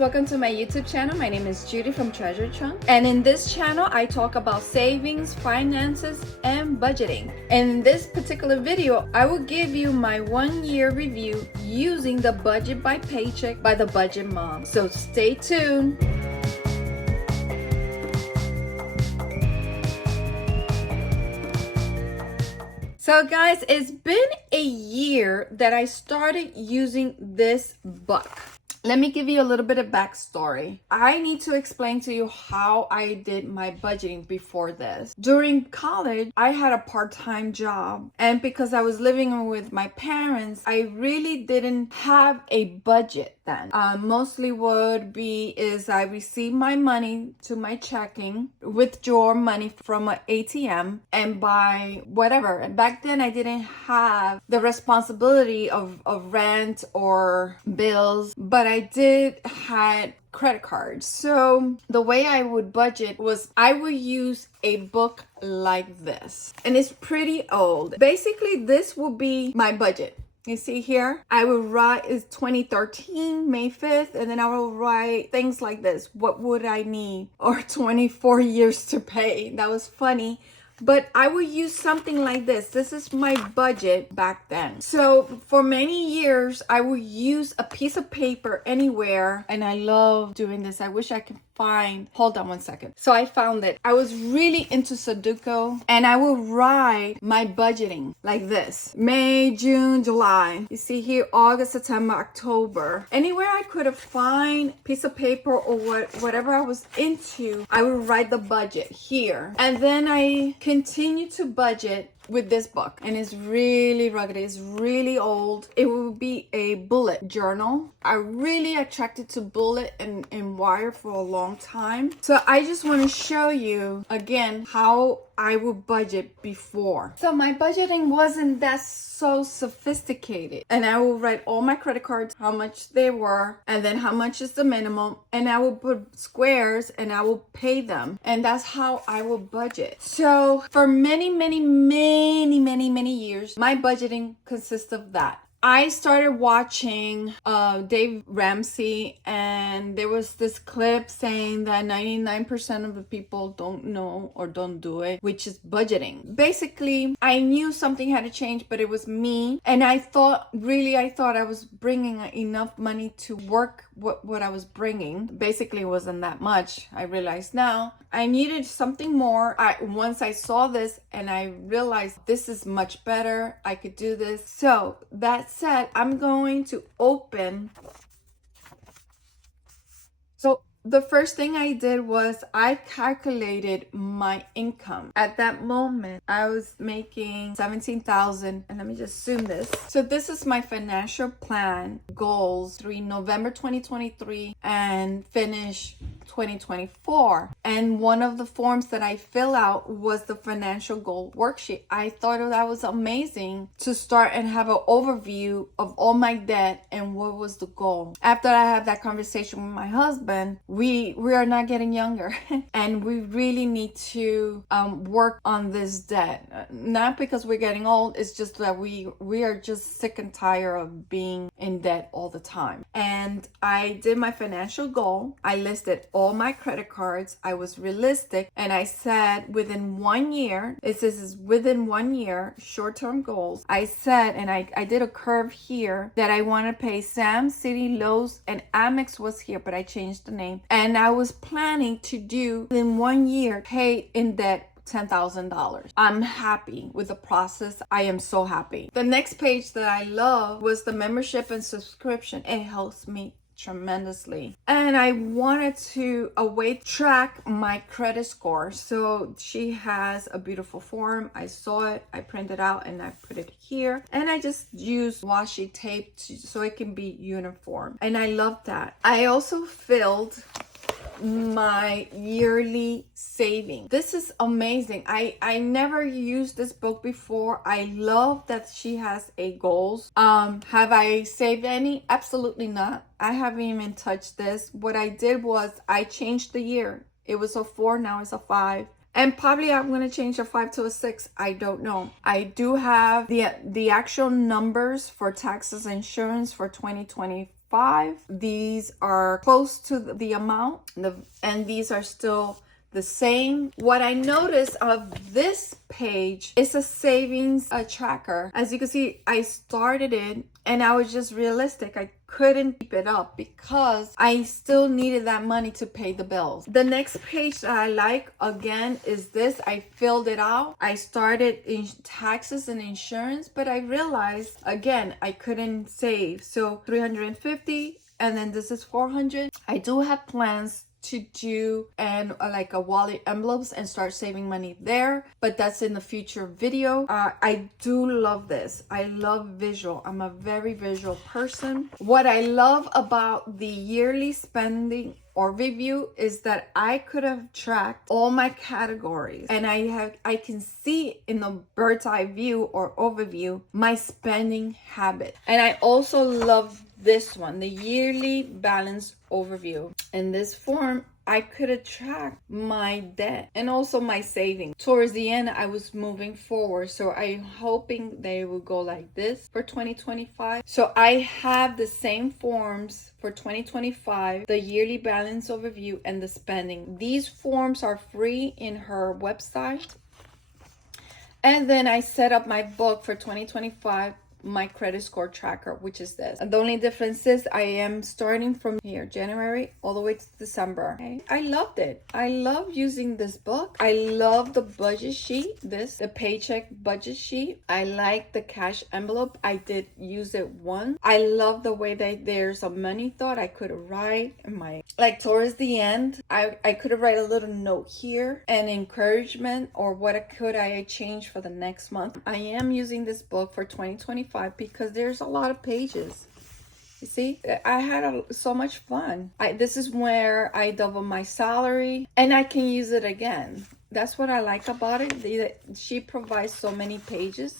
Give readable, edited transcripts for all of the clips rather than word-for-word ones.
welcome to my YouTube channel. My name is Judy from Treasure Trunk, and in this channel I talk about savings, finances, and budgeting. In this particular video, I will give you my 1-year review using the Budget by Paycheck by the Budget Mom. So stay tuned. So guys, it's been a year that I started using this book. Let me give you a little bit of backstory. I need to explain to you how I did my budgeting before this. During college, I had a part-time job, and because I was living with my parents, I really didn't have a budget then. Mostly would be is I receive my money to my checking, withdraw money from an ATM, and buy whatever. And back then I didn't have the responsibility of rent or bills, but I did had credit cards. So the way I would budget was I would use a book like this, and it's pretty old. Basically, this will be my budget. You see here, I will write is 2013, May 5th, and then I will write things like this. What would I need? Or 24 years to pay. That was funny. But I would use something like this. This is my budget back then. So for many years, I would use a piece of paper anywhere. And I love doing this. I wish I could find, hold on one second. So I found it. I was really into Sudoku, and I would write my budgeting like this. May, June, July. You see here, August, September, October. Anywhere I could have find piece of paper or whatever I was into, I would write the budget here. And then I continue to budget with this book, and it's really rugged. It's really old. It will be a bullet journal. I really attracted to bullet and wire for a long time. So I just want to show you again how I would budget before. So my budgeting wasn't that so sophisticated, and I will write all my credit cards, how much they were, and then how much is the minimum, and I will put squares and I will pay them, and that's how I will budget. So for many years, my budgeting consists of that. I started watching Dave Ramsey, and there was this clip saying that 99% of the people don't know or don't do it, which is budgeting. Basically, I knew something had to change, but it was me. And I thought I was bringing enough money to work what I was bringing. Basically, it wasn't that much. I realized now I needed something more. Once I saw this and I realized this is much better, I could do this. So that said, I'm going to open. So the first thing I did was I calculated my income. At that moment, I was making $17,000, and let me just zoom this. So this is my financial plan goals through November 2023 and finish 2024. And one of the forms that I fill out was the financial goal worksheet. I thought that was amazing to start and have an overview of all my debt and what was the goal. After I had that conversation with my husband, we are not getting younger and we really need to work on this debt. Not because we're getting old, it's just that we are just sick and tired of being in debt all the time. And I did my financial goal. I listed all my credit cards. I was realistic, and I said within 1 year, this is within 1 year, short-term goals. I said, and I did a curve here, that I want to pay Sam, Citi, Lowe's, and Amex was here, but I changed the name. And I was planning to do in 1 year, pay in debt $10,000. I'm happy with the process. I am so happy. The next page that I love was the membership and subscription. It helps me tremendously, and I wanted to track my credit score. So she has a beautiful form. I saw it, I printed out, and I put it here, and I just used washi tape so it can be uniform, and I love that. I also filled my yearly saving. This is amazing. I never used this book before. I love that she has a goals. Have I saved any? Absolutely not. I haven't even touched this. What I did was I changed the year. It was a 4, now it's a 5. And probably I'm going to change a 5 to a 6. I don't know. I do have the actual numbers for taxes and insurance for 2024. 2025. These are close to the amount, and these are still the same. What I noticed of this page is a savings tracker. As you can see, I started it and I was just realistic. I couldn't keep it up because I still needed that money to pay the bills. The next page that I like again is this. I filled it out. I started in taxes and insurance, but I realized again I couldn't save. So 350, and then this is 400. I do have plans to do and like a wallet envelopes and start saving money there, but that's in the future video. I do love this. I love visual. I'm a very visual person. What I love about the yearly spending or review is that I could have tracked all my categories, and I can see in the bird's eye view or overview my spending habit. And I also love this one, the yearly balance overview. In this form, I could attract my debt and also my savings. Towards the end, I was moving forward, so I'm hoping they will go like this for 2025. So I have the same forms for 2025, the yearly balance overview and the spending. These forms are free in her website. And then I set up my book for 2025, my credit score tracker, which is this. And the only difference is I am starting from here, January, all the way to December. Okay? I loved it. I love using this book. I love the budget sheet, the paycheck budget sheet. I like the cash envelope. I did use it once. I love the way that there's a money thought. I could write in my, like towards the end, I could write a little note here and encouragement or what could I change for the next month. I am using this book for 2025 because there's a lot of pages. You see, I had so much fun. This is where I double my salary and I can use it again. That's what I like about it. She provides so many pages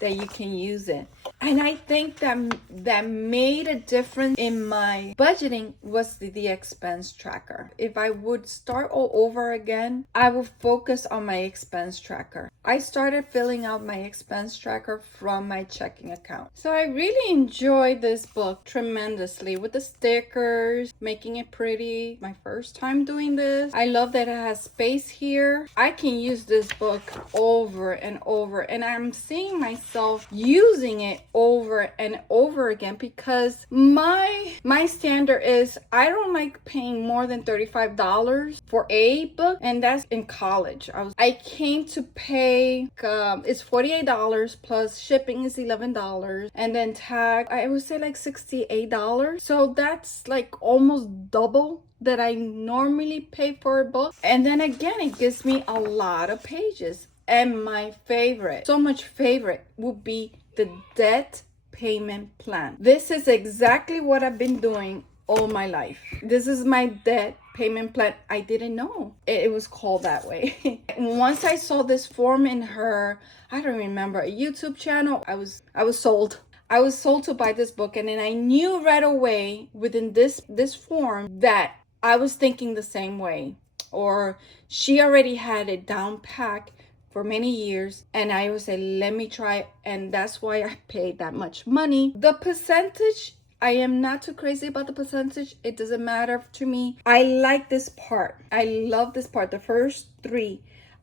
that you can use it. And I think that made a difference in my budgeting was the expense tracker. If I would start all over again, I would focus on my expense tracker. I started filling out my expense tracker from my checking account. So I really enjoyed this book tremendously with the stickers, making it pretty. My first time doing this. I love that it has space here. I can use this book over and over, and I'm seeing myself using it over and over again because my standard is I don't like paying more than $35 for a book, and that's in college. I came to pay it's $48 plus shipping is $11, and then tag I would say like $68. So that's like almost double that I normally pay for a book. And then again, it gives me a lot of pages. And my favorite, so much favorite, would be the debt payment plan. This is exactly what I've been doing all my life. This is my debt payment plan. I didn't know it was called that way. Once I saw this form in her, I don't remember, a YouTube channel, I was sold. I was sold to buy this book, and then I knew right away within this form that I was thinking the same way, or she already had it down packed for many years, and I would say, let me try, and that's why I paid that much money. The percentage, I am not too crazy about the percentage. It doesn't matter to me. I like this part. I love this part. The first three,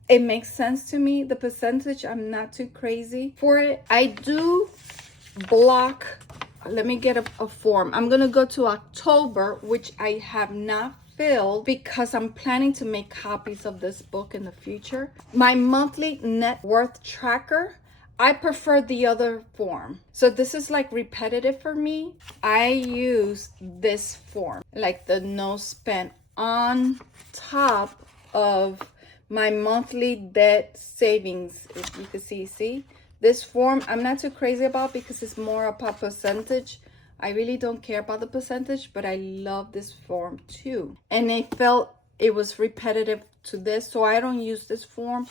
it makes sense to me. The percentage, I'm not too crazy for it. I do block, let me get a form. I'm gonna go to October, which I have not filled because I'm planning to make copies of this book in the future. My monthly net worth tracker, I prefer the other form. So this is like repetitive for me. I use this form, like the no spend, on top of my monthly debt savings. If you can see this form, I'm not too crazy about because it's more about percentage. I really don't care about the percentage, but I love this form too. And I felt it was repetitive to this, so I don't use this form.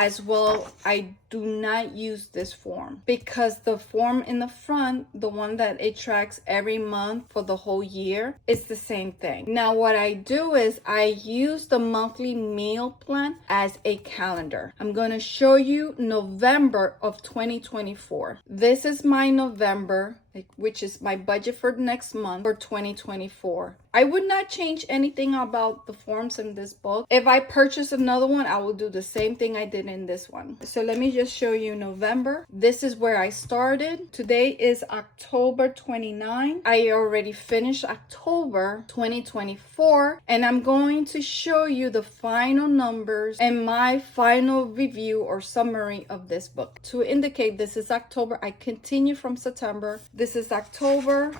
As well, I do not use this form because the form in the front, the one that it tracks every month for the whole year, it's the same thing. Now, what I do is I use the monthly meal plan as a calendar. I'm going to show you November of 2024. This is my November. which is my budget for next month for 2024. I would not change anything about the forms in this book. If I purchase another one, I will do the same thing I did in this one. So let me just show you November. This is where I started. Today is October 29. I already finished October 2024, and I'm going to show you the final numbers and my final review or summary of this book. To indicate this is October, I continue from September. This is October,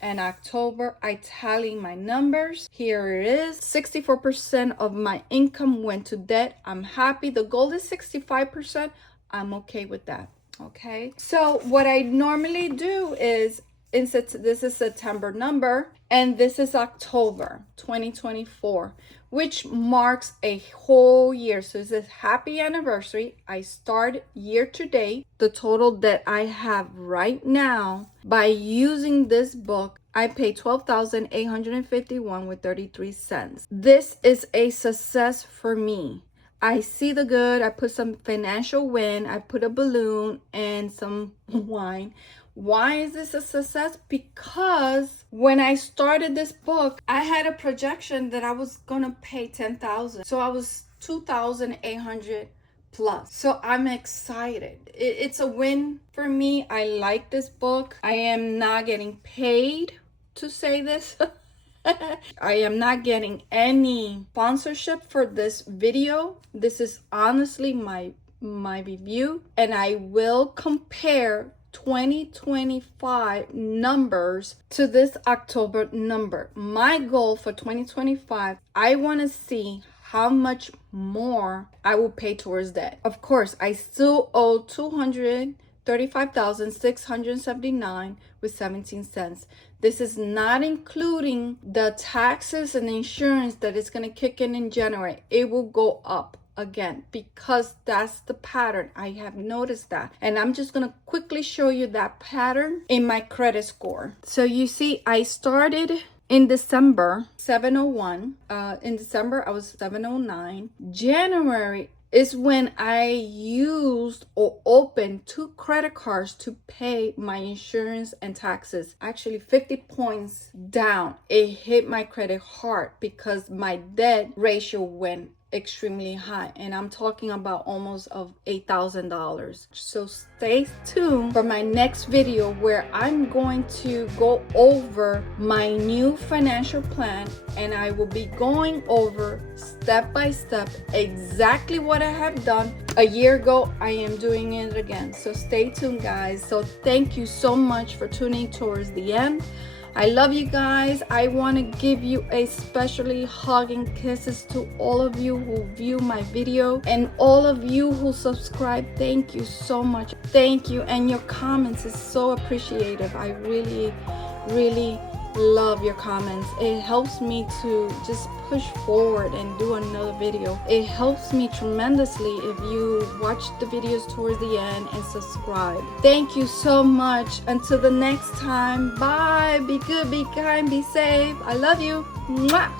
and October. I tally my numbers. Here it is. 64% of my income went to debt. I'm happy. The goal is 65%. I'm okay with that. Okay. So what I normally do is, this is September number, and this is October 2024, which marks a whole year. So it says happy anniversary. I start year to date. The total that I have right now by using this book, I pay $12,851 with 33 cents. This is a success for me. I see the good. I put some financial win. I put a balloon and some wine. Why is this a success? Because when I started this book, I had a projection that I was gonna pay $10,000. So I was $2,800 plus. So I'm excited. It's a win for me. I like this book. I am not getting paid to say this. I am not getting any sponsorship for this video. This is honestly my review, and I will compare 2025 numbers to this October number. My goal for 2025, I want to see how much more I will pay towards that. Of course, I still owe $235,679 with 17 cents. This is not including the taxes and insurance that is going to kick in January. It will go up again because that's the pattern. I have noticed that, and I'm just gonna quickly show you that pattern in my credit score. So you see, I started in December 701. In December I was 709. January is when I used or opened 2 credit cards to pay my insurance and taxes. Actually 50 points down. It hit my credit hard because my debt ratio went extremely high, and I'm talking about almost of $8,000. So stay tuned for my next video where I'm going to go over my new financial plan, and I will be going over step by step exactly what I have done a year ago. I am doing it again. So stay tuned, guys. So thank you so much for tuning towards the end. I love you guys. I want to give you a specially hugging kisses to all of you who view my video and all of you who subscribe. Thank you so much. Thank you. And your comments is so appreciative. I really love your comments. It helps me to just push forward and do another video. It helps me tremendously if you watch the videos towards the end and subscribe. Thank you so much. Until the next time, bye. Be good, be kind, be safe. I love you. Mwah.